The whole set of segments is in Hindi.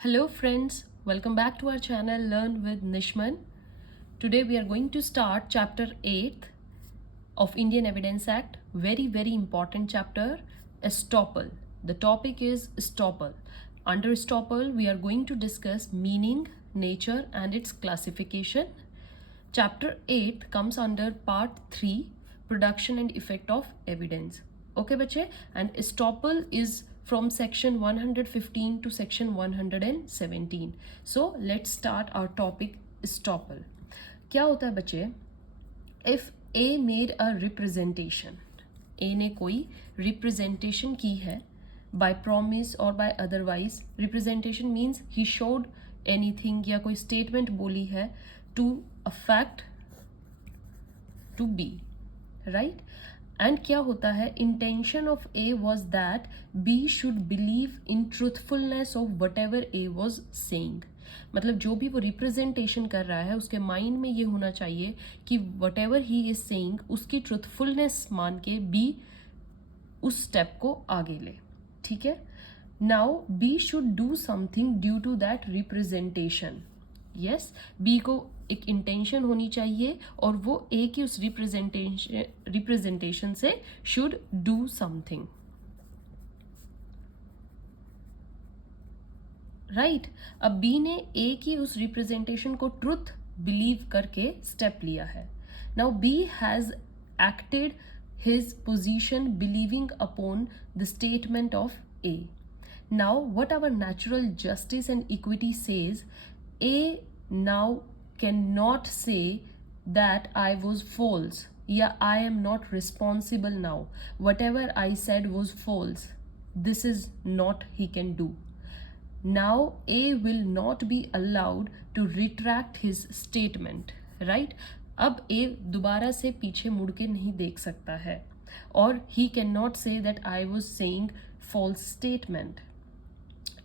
Hello friends, welcome back to our channel Learn with Nishman. Today we are going to start chapter 8 of Indian Evidence Act. Very important chapter, estoppel. The topic is estoppel. Under estoppel we are going to discuss meaning, nature and its classification. Chapter 8 comes under part 3, production and effect of evidence. Okay बच्चे, and estoppel is from section 115 to section 117. So let's start our topic estoppel. क्या होता है बच्चे? If A made a representation, A ने कोई representation की है by promise or by otherwise. Representation means he showed anything या कोई statement बोली है to a fact to B, right? And क्या होता है? Intention of A was that B should believe in truthfulness of whatever A was saying. मतलब जो भी वो रिप्रेजेंटेशन कर रहा है उसके माइंड में ये होना चाहिए कि whatever he is saying उसकी ट्रुथफुलनेस मान के B उस स्टेप को आगे ले. ठीक है? Now B should do something due to that representation. Yes, B को एक इंटेंशन होनी चाहिए और वो ए की उस रिप्रेजेंटेशन से शुड डू समथिंग. राइट, अब बी ने ए की उस रिप्रेजेंटेशन को ट्रुथ बिलीव करके स्टेप लिया है. Now B has acted his position believing upon the statement of A. Now what our natural justice and equity says, A now cannot say that I was false. Yeah, I am not responsible now. Whatever I said was false. This is not he can do. Now A will not be allowed to retract his statement. Right? अब A दोबारा से पीछे मुड़ के नहीं देख सकता है और he cannot say that I was saying false statement.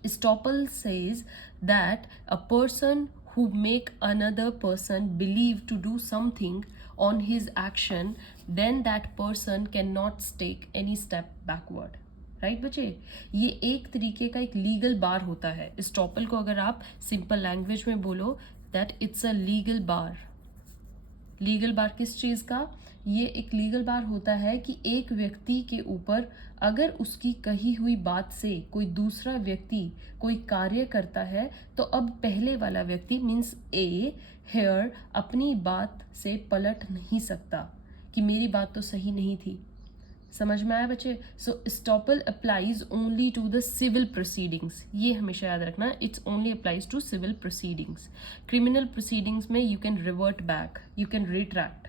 Estoppel says that a person who make another person believe to do something on his action, then that person cannot take any step backward. Right बच्चे, ये एक तरीके का एक लीगल बार होता है. estoppel को अगर आप सिंपल लैंग्वेज में बोलो that it's a legal bar. Legal bar किस चीज़ का? ये एक लीगल बार होता है कि एक व्यक्ति के ऊपर अगर उसकी कही हुई बात से कोई दूसरा व्यक्ति कोई कार्य करता है तो अब पहले वाला व्यक्ति मीन्स ए हेयर अपनी बात से पलट नहीं सकता कि मेरी बात तो सही नहीं थी. समझ में आया बच्चे? So estoppel applies only to the civil proceedings. ये हमेशा याद रखना, it's only applies to civil proceedings. Criminal proceedings में you can revert back, you can retract.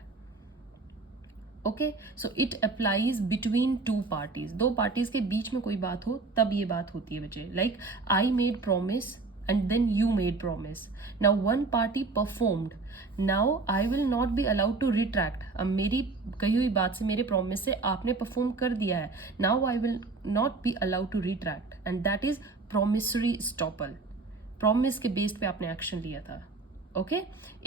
Okay, so it applies between two parties. दो पार्टीज के बीच में कोई बात हो तब ये बात होती है बच्चे. Like I made promise and then you made promise. Now one party performed. Now I will not be allowed to retract. अब मेरी कही हुई बात से, मेरे promise से आपने perform कर दिया है. Now I will not be allowed to retract. And that is promissory estoppel. Promise के बेस पे आपने action लिया था. ओके,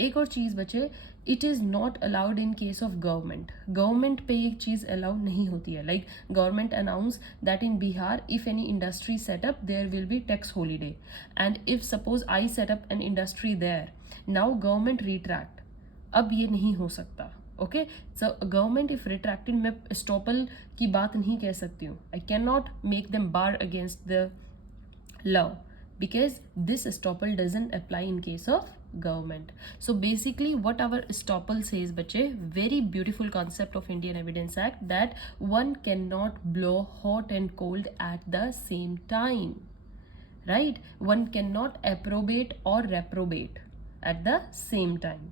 एक और चीज़ बचे, it is not allowed in case of government. Government पे ये चीज़ अलाउड नहीं होती है. Like government announce that in Bihar if any industry set up there will be tax holiday and if suppose I set up an industry there, now government retract. अब ये नहीं हो सकता. Okay, so government if retracted, मैं estoppel की बात नहीं कह सकती हूँ. I can not make them bar against the law because this estoppel doesn't apply in case of government. So basically what our estoppel says bache, very beautiful concept of Indian Evidence Act, that one cannot blow hot and cold at the same time. Right? One cannot approbate or reprobate at the same time.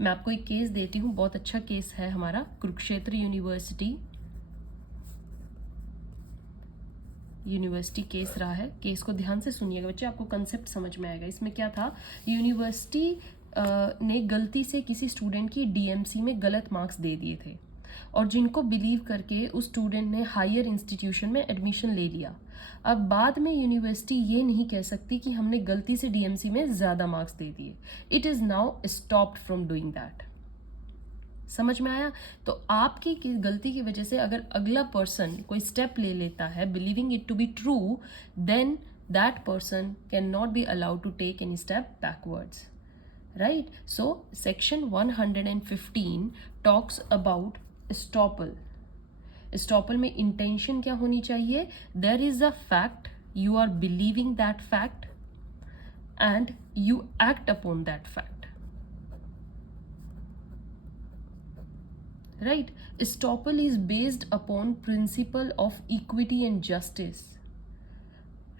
मैं आपको एक केस देती हूँ, बहुत अच्छा केस है हमारा. कुरुक्षेत्र यूनिवर्सिटी केस रहा है. केस को ध्यान से सुनिएगा बच्चे, आपको कंसेप्ट समझ में आएगा. इसमें क्या था, यूनिवर्सिटी ने गलती से किसी स्टूडेंट की डीएमसी में गलत मार्क्स दे दिए थे और जिनको बिलीव करके उस स्टूडेंट ने हायर इंस्टीट्यूशन में एडमिशन ले लिया. अब बाद में यूनिवर्सिटी ये नहीं कह सकती कि हमने गलती से डीएमसी में ज़्यादा मार्क्स दे दिए. It is now stopped from doing that. समझ में आया? तो आपकी गलती की वजह से अगर अगला पर्सन कोई स्टेप ले लेता है believing it to be true, then that person cannot be allowed to take any step backwards, right? So section 115 talks about estoppel. estoppel में intention क्या होनी चाहिए? There is a fact, you are believing that fact and you act upon that fact, right? Estoppel is based upon principle of equity and justice,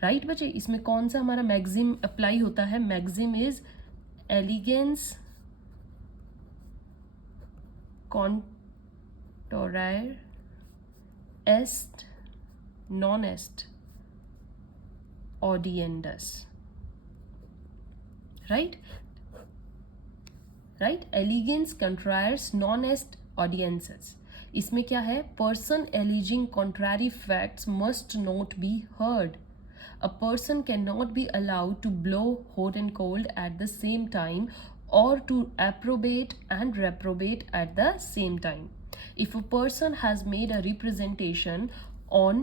right बच्चे? इसमें कौन सा हमारा मैक्सिम अप्लाई होता है? मैक्सिम इज एलिगेंस कॉन्टोरायर एस्ट नॉन एस्ट ऑडिएंडस, राइट? एलिगेंस कंट्रायर्स नॉन एस्ट ऑडियंसेस. इसमें क्या है? Person alleging contrary facts must not be heard. A person cannot be allowed to blow hot and cold at the same time or to approbate and reprobate at the same time. If a person has made a representation on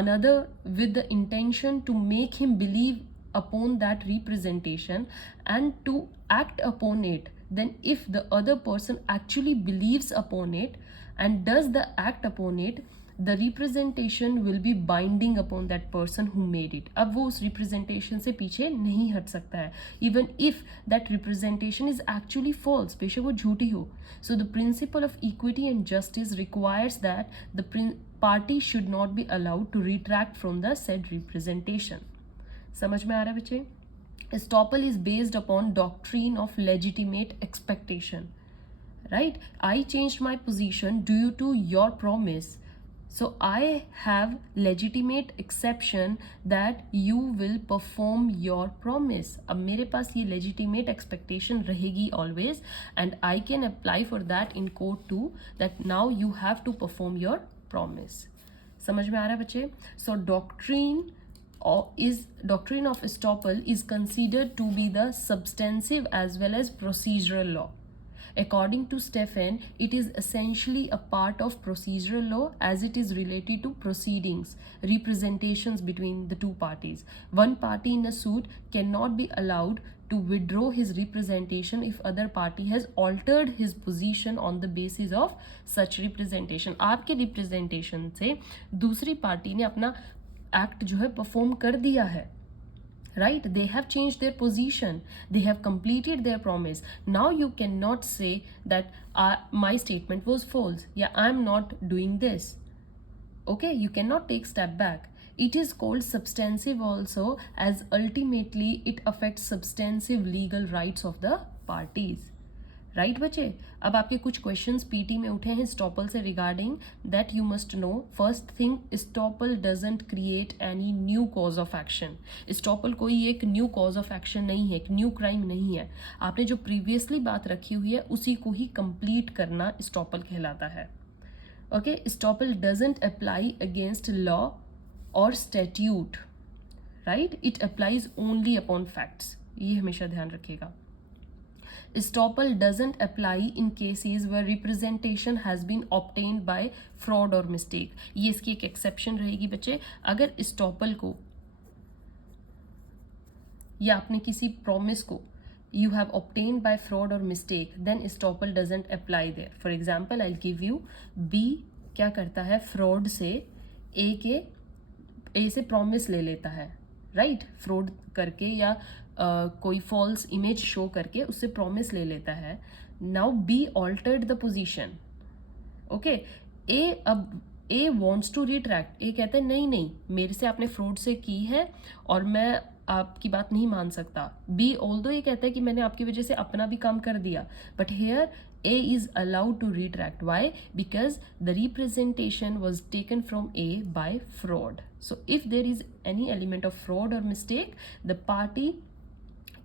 another with the intention to make him believe upon that representation and to act upon it, then if the other person actually believes upon it and does the act upon it, the representation will be binding upon that person who made it. अब वो उस representation से पीछे नहीं हट सकता है, even if that representation is actually false, बेशक वो झूठी हो. So the principle of equity and justice requires that the party should not be allowed to retract from the said representation. समझ में आ रहा है बच्चे? Estoppel is based upon doctrine of legitimate expectation, right? I changed my position due to your promise, so I have legitimate exception that you will perform your promise. अब मेरे पास ये legitimate expectation रहेगी always and I can apply for that in court too, that now you have to perform your promise. समझ में आ रहा है बच्चे? So doctrine of estoppel is considered to be the substantive as well as procedural law. According to Stephen, it is essentially a part of procedural law as it is related to proceedings, representations between the two parties. One party in a suit cannot be allowed to withdraw his representation if other party has altered his position on the basis of such representation. आपके representation से दूसरी पार्टी ने अपना एक्ट जो है परफॉर्म कर दिया है, right? They have changed their position, they have completed their promise. Now you cannot say that my statement was false, yeah, I'm not doing this. Okay, you cannot take step back. It is called substantive also, as ultimately it affects substantive legal rights of the parties. Right बच्चे? अब आपके कुछ क्वेश्चंस पीटी में उठे हैं स्टॉपल से regarding that you must know. First thing, estoppel doesn't create any new cause of action. Estoppel कोई एक न्यू कॉज ऑफ एक्शन नहीं है, एक न्यू क्राइम नहीं है. आपने जो प्रीवियसली बात रखी हुई है उसी को ही कंप्लीट करना स्टॉपल कहलाता है. Okay, estoppel doesn't apply against law और statute, right? It applies only upon facts. ये हमेशा ध्यान रखिएगा. Estoppel doesn't apply in cases where representation has been obtained by fraud or mistake. ये इसकी एक एक्सेप्शन रहेगी बच्चे. अगर estoppel को या आपने किसी प्रॉमिस को you have obtained by fraud or mistake, then estoppel doesn't apply there. For example, I'll give you. B क्या करता है? फ्रॉड से A से प्रॉमिस ले लेता है, राइट? फ्रॉड करके या कोई फॉल्स इमेज शो करके उससे प्रॉमिस ले लेता है. Now be altered the position. Okay, अब ए वॉन्ट्स टू रिट्रैक्ट. ए कहता है नहीं नहीं, मेरे से आपने फ्रॉड से की है और मैं आपकी बात नहीं मान सकता. बी ऑल्दो ये कहता है कि मैंने आपकी वजह से अपना भी काम कर दिया, but here A is allowed to retract. Why? Because the representation was taken from A by fraud. So if there is any element of fraud or mistake, the party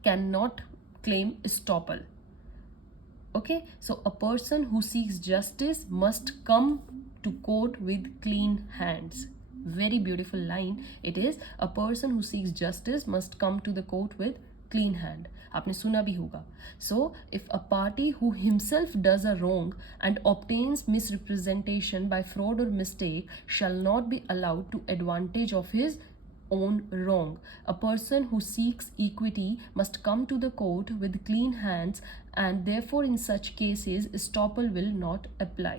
cannot claim estoppel. Okay, so a person who seeks justice must come to court with clean hands. Very beautiful line it is. A person who seeks justice must come to the court with clean hand. आपने सुना भी होगा. So if a party who himself does a wrong and obtains misrepresentation by fraud or mistake shall not be allowed to advantage of his own wrong. A person who seeks equity must come to the court with clean hands, and therefore in such cases estoppel will not apply.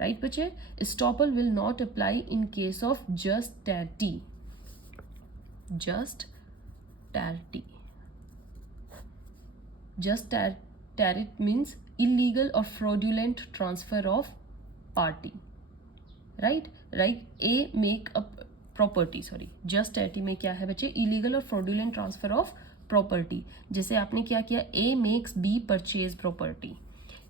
Right बच्चे, estoppel will not apply in case of just tarity. Just tarity. Just tarity means illegal or fraudulent transfer of party. Right? Right? A make a property, sorry, just tarity में क्या है बच्चे, illegal or fraudulent transfer of property. जैसे आपने क्या किया, A makes B purchase property.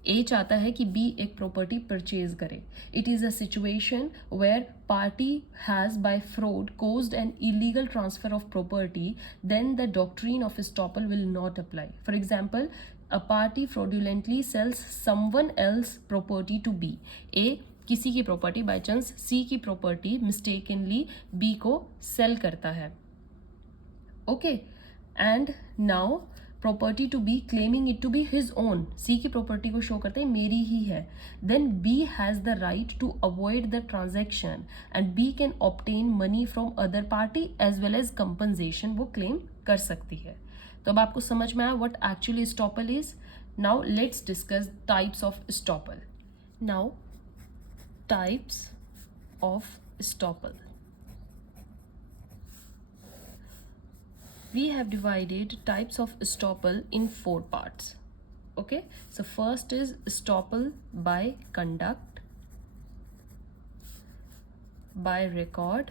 A चाहता है कि B एक प्रॉपर्टी परचेज करे. It is a situation where party has bye fraud caused an illegal transfer of property, then the doctrine of estoppel will not apply. For example, a party fraudulently sells someone else property to B. A किसी की प्रॉपर्टी बाय चांस C की प्रॉपर्टी मिस्टेकनली B को सेल करता है. Okay, and now property to be claiming it to be his own. C की प्रॉपर्टी को शो करते हैं मेरी ही है. Then B has the right to avoid the transaction and B can obtain money from other party as well as compensation वो क्लेम कर सकती है. तो अब आपको समझ में आया what actually estoppel is. Now let's discuss types of estoppel. Now types of estoppel. We have divided types of estoppel in 4 parts. Okay, so first is estoppel by conduct, by record,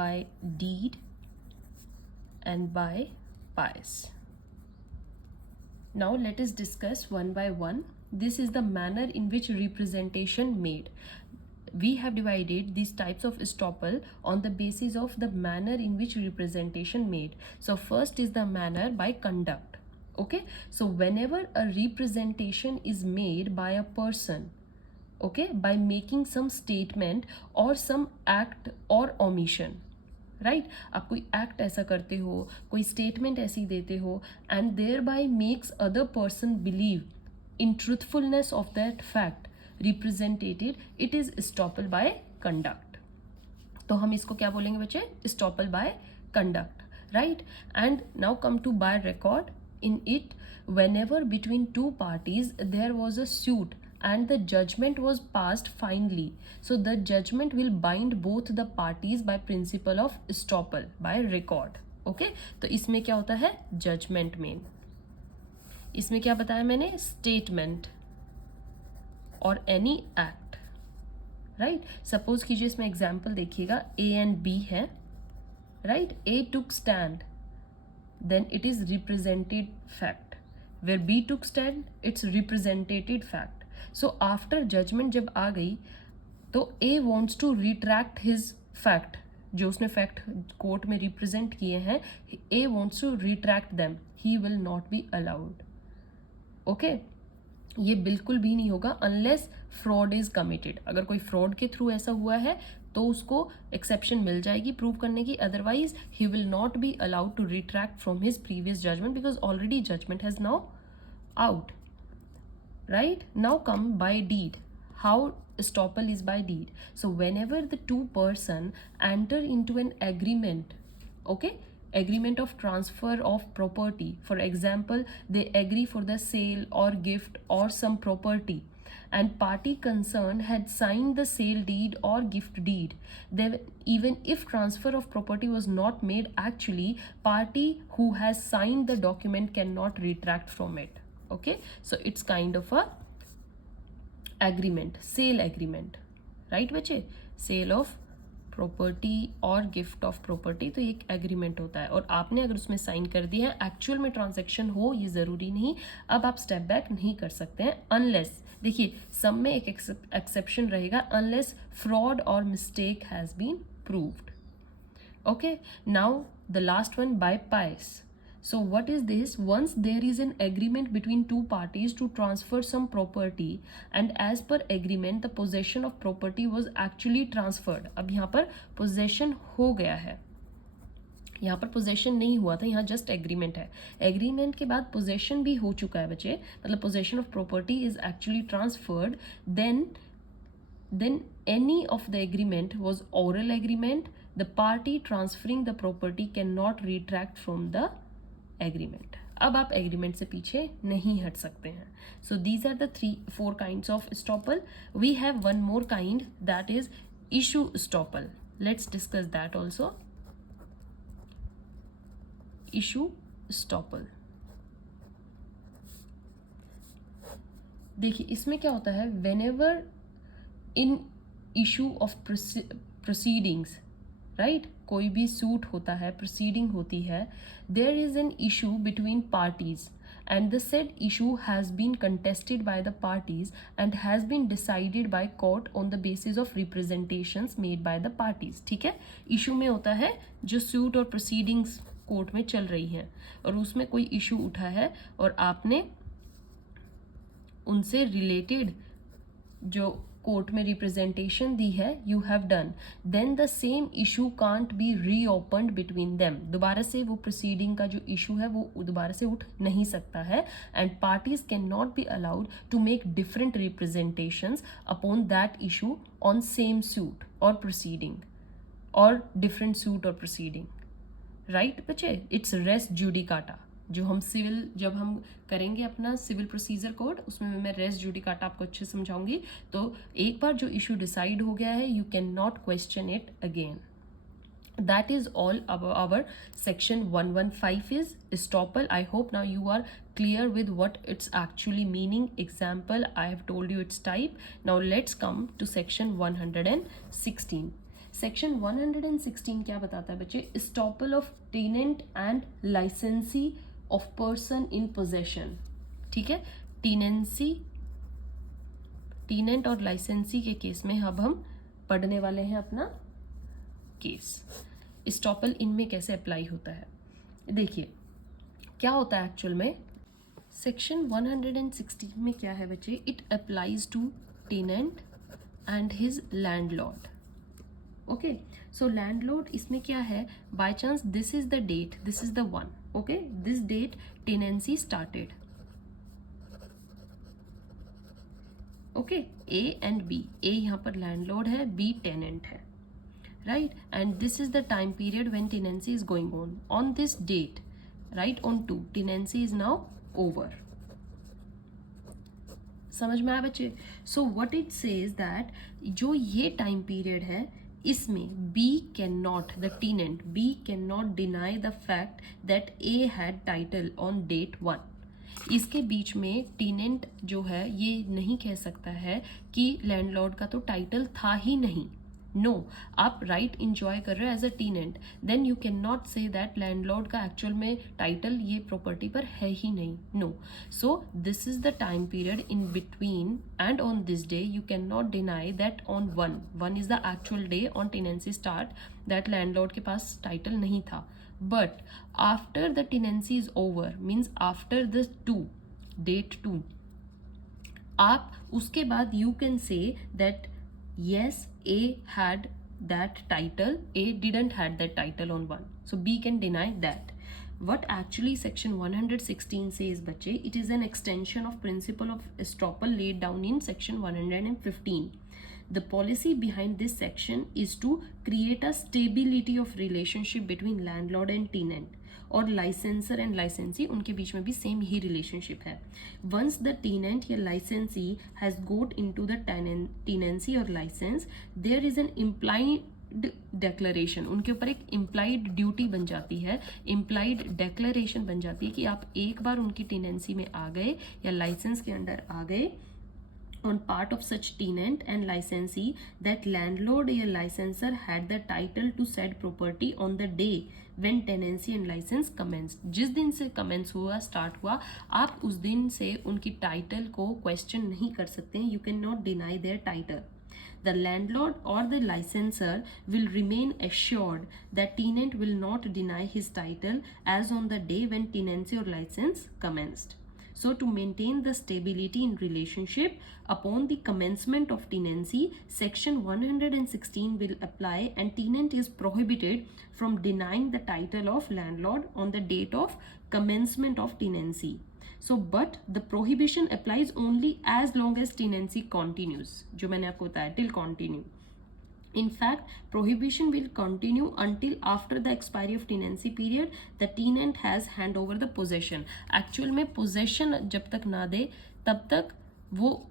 by deed, and by pious. Now let us discuss one by one. This is the manner in which representation made. We have divided these types of estoppel on the basis of the manner in which representation made. So first is the manner by conduct. Okay, so whenever a representation is made by a person, okay, by making some statement or some act or omission, right, आप कोई act ऐसा करते हो, कोई statement ऐसी देते हो and thereby makes other person believe in truthfulness of that fact represented, it is estoppel by conduct. तो हम इसको क्या बोलेंगे बच्चे, estoppel by conduct, right? And now come to by record. In it, whenever between two parties there was a suit and the judgment was passed finally, so the judgment will bind both the parties by principle of estoppel by record. Okay, तो इसमें क्या होता है, judgment में. इसमें क्या बताया मैंने, statement और एनी एक्ट, राइट. सपोज कीजिए इसमें एग्जाम्पल देखिएगा, ए एंड बी है, right. A took stand, then it is represented fact. Where B took stand, it's represented fact. So after judgment जब आ गई तो A wants to retract his fact, जो उसने फैक्ट कोर्ट में रिप्रेजेंट किए हैं, A wants to retract them, he will not be allowed. Okay, ये बिल्कुल भी नहीं होगा अनलेस फ्रॉड इज कमिटेड. अगर कोई फ्रॉड के थ्रू ऐसा हुआ है तो उसको एक्सेप्शन मिल जाएगी प्रूव करने की, otherwise he will not be allowed to retract from his previous judgement because already judgement has now out, right. Now come by deed. How estoppel is by deed. So whenever the two person enter into an agreement, okay, agreement of transfer of property, for example they agree for the sale or gift or some property and party concerned had signed the sale deed or gift deed, then even if transfer of property was not made actually, party who has signed the document cannot retract from it. Okay, so it's kind of a agreement, sale agreement, right बच्चे. sale of प्रॉपर्टी और गिफ्ट ऑफ प्रॉपर्टी, तो ये एक एग्रीमेंट होता है और आपने अगर उसमें साइन कर दिया है, एक्चुअल में ट्रांजैक्शन हो ये ज़रूरी नहीं. अब आप स्टेप बैक नहीं कर सकते हैं अनलेस, देखिए सब में एक एक्सेप्शन रहेगा, अनलेस फ्रॉड और mistake has been proved. Okay, now the last one by pais. So what is this? Once there is an agreement between two parties to transfer some property and as per agreement the possession of property was actually transferred. अब यहाँ पर possession हो गया है, यहाँ पर possession नहीं हुआ था, यहाँ just agreement है. agreement के बाद possession भी हो चुका है बच्चे, मतलब possession of property is actually transferred, then any of the agreement was oral agreement, the party transferring the property cannot retract from the agreement. अब आप एग्रीमेंट से पीछे नहीं हट सकते हैं. So these are the 4 kinds of estoppel. We have one more kind, that is issue estoppel. Let's discuss that also. Issue estoppel. देखिए इसमें क्या होता है, whenever in issue of proceedings, right, कोई भी सूट होता है, proceeding होती है, there is an issue between parties and the said issue has been contested by the parties and has been decided by court on the basis of representations made by the parties. ठीक है, issue में होता है जो सूट और proceedings कोर्ट में चल रही हैं और उसमें कोई इशू उठा है और आपने उनसे रिलेटेड जो कोर्ट में रिप्रेजेंटेशन दी है, you have done, then the same issue can't be reopened between them. दोबारा से वो प्रोसीडिंग का जो इशू है वो दोबारा से उठ नहीं सकता है. And parties can not be allowed to make different representations upon that issue on same suit और प्रोसीडिंग और डिफरेंट सूट और प्रोसीडिंग. राइट बच्चे, इट्स रेस जुडिकाटा. जो हम सिविल, जब हम करेंगे अपना सिविल प्रोसीजर कोड, उसमें मैं रेस जुडिकाटा आपको अच्छे समझाऊंगी. तो एक बार जो इशू डिसाइड हो गया है, you can not question it again. That is all our section 115 is estoppel. I hope now you are clear with what it's actually meaning. Example, I have told you its type. Now let's come to section 116. Section 116 क्या बताता है बच्चे, estoppel ऑफ टेनेंट एंड लाइसेंसी ऑफ पर्सन इन पोजेशन. ठीक है, टेनेंट और लाइसेंसी के केस में अब हम पढ़ने वाले हैं अपना केस. estoppel इनमें कैसे अप्लाई होता है, देखिए क्या होता है एक्चुअल में. सेक्शन 116 में क्या है बच्चे, it applies to tenant and his landlord. Okay, so landlord इसमें क्या है, by chance this is the date, this is the one, okay, this date tenancy started. Okay, A and B, A यहाँ पर लैंडलॉर्ड है, बी टेनेंट है, right, and this is the time period when tenancy is going on this date, right, on 2 tenancy is now over. समझ में आया बच्चे. So what it says that जो ये टाइम पीरियड है, इसमें B cannot, the tenant, B cannot deny the fact that A had title on date 1. इसके बीच में टेनेंट जो है ये नहीं कह सकता है कि लैंडलॉर्ड का तो टाइटल था ही नहीं. नो, आप राइट इंजॉय कर रहे हो as a tenant, then you can not say that landlord का एक्चुअल में टाइटल ये प्रॉपर्टी पर है ही नहीं. No, so this is the time period in between and on this day you can not deny that on 1 is the actual day on tenancy start that landlord के पास टाइटल नहीं था. But after the tenancy is over, means after the date 2, आप उसके बाद you can say that yes, A had that title, A didn't had that title on 1, so B can deny that. What actually section 116 says bache, it is an extension of principle of estoppel laid down in section 115. The policy behind this section is to create a stability of relationship between landlord and tenant, और लाइसेंसर एंड लाइसेंसी उनके बीच में भी सेम ही रिलेशनशिप है. वंस द टेनेंट या licensee has got into the tenancy और licence, there is an implied declaration, उनके ऊपर एक इम्प्लाइड ड्यूटी बन जाती है, इम्प्लाइड डेक्लरेशन बन जाती है कि आप एक बार उनकी टेनेंसी में आ गए या लाइसेंस के अंडर आ गए on part of such tenant and licensee that landlord or licensor had the title to said property on the day when tenancy and license commenced. जिस दिन से commence हुआ, start हुआ, आप उस दिन से उनकी title को question नहीं कर सकते हैं. You cannot deny their title. The landlord or the licensor will remain assured that tenant will not deny his title as on the day when tenancy or license commenced. So to maintain the stability in relationship upon the commencement of tenancy, section 116 will apply and tenant is prohibited from denying the title of landlord on the date of commencement of tenancy. So but the prohibition applies only as long as tenancy continues, जो मैंने आपको बताया till continue. In fact, prohibition will continue until after the expiry of tenancy period the tenant has hand over the possession. Actual में possession जब तक ना दे तब तक वो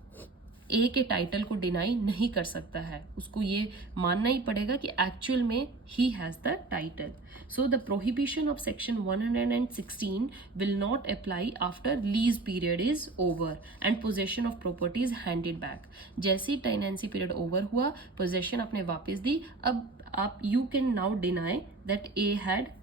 ए के टाइटल को डिनाई नहीं कर सकता है, उसको ये मानना ही पड़ेगा कि एक्चुअल में he has the title. So the prohibition of section 116 will not apply after lease period is over and possession of property is handed back. जैसे ही टेनेंसी पीरियड ओवर हुआ, पोजेशन आपने वापस दी, अब आप you can now deny that A had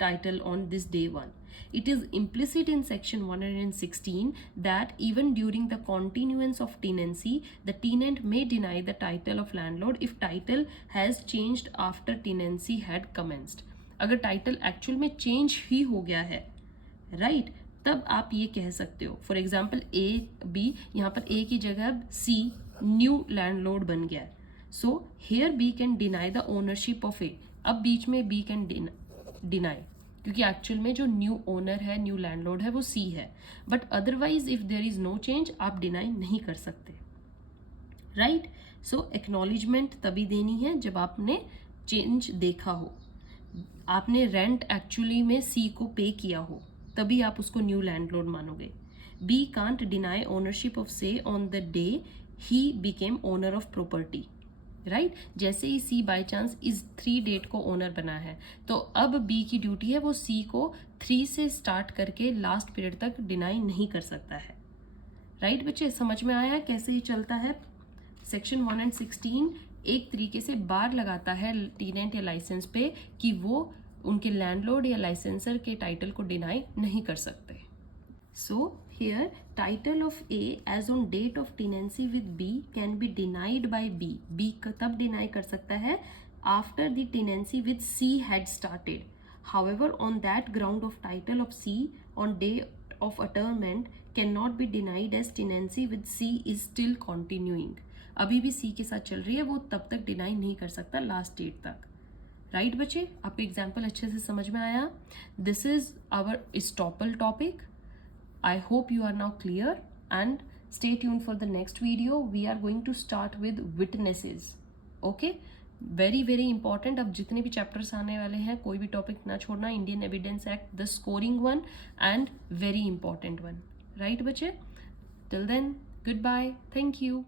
title on this day 1. It is implicit in section 116 that even during the continuance of tenancy, the tenant may deny the title of landlord if title has changed after tenancy had commenced. अगर टाइटल एक्चुअल में चेंज ही हो गया है, राइट, तब आप ये कह सकते हो. फॉर एग्जाम्पल ए बी, यहाँ पर ए की जगह सी न्यू लैंडलॉर्ड बन गया है. So here B can deny the ownership of A. अब बीच में बी कैन डिनाई, क्योंकि एक्चुअल में जो न्यू ओनर है, न्यू लैंडलॉर्ड है, वो सी है. But otherwise if there is no change, आप डिनाई नहीं कर सकते, राइट. सो एक्नॉलेजमेंट तभी देनी है जब आपने चेंज देखा हो, आपने रेंट एक्चुअली में सी को पे किया हो, तभी आप उसको न्यू लैंडलॉर्ड मानोगे. B can't deny ownership of C on the day he became owner of property, right. जैसे ही सी बाय चांस इस 3 डेट को ओनर बना है, तो अब बी की ड्यूटी है वो सी को 3 से स्टार्ट करके लास्ट पीरियड तक डिनाई नहीं कर सकता है, राइट. बच्चे समझ में आया कैसे ये चलता है. सेक्शन 116 एक तरीके से बार लगाता है टेनेंट या लाइसेंस पे कि वो उनके लैंडलॉर्ड या लाइसेंसर के टाइटल को डिनाई नहीं कर सकते. सो here title of A as on date of tenancy with B can be denied by B. B तब deny कर सकता है after the tenancy with C had started. However, on that ground of title of C on day of adjournment cannot be denied as tenancy with C is still continuing. अभी भी C के साथ चल रही है, वो तब तक डिनाई नहीं कर सकता लास्ट डेट तक, राइट. बच्चे आपको एग्जाम्पल अच्छे से समझ में आया. This is our estoppel topic. I hope you are now clear and stay tuned for the next video. We are going to start with witnesses. Okay? Very very important. अब जितने भी chapters आने वाले हैं, कोई भी topic ना छोड़ना. Indian Evidence Act, the scoring one and very important one. Right बच्चे? Till then, goodbye. Thank you.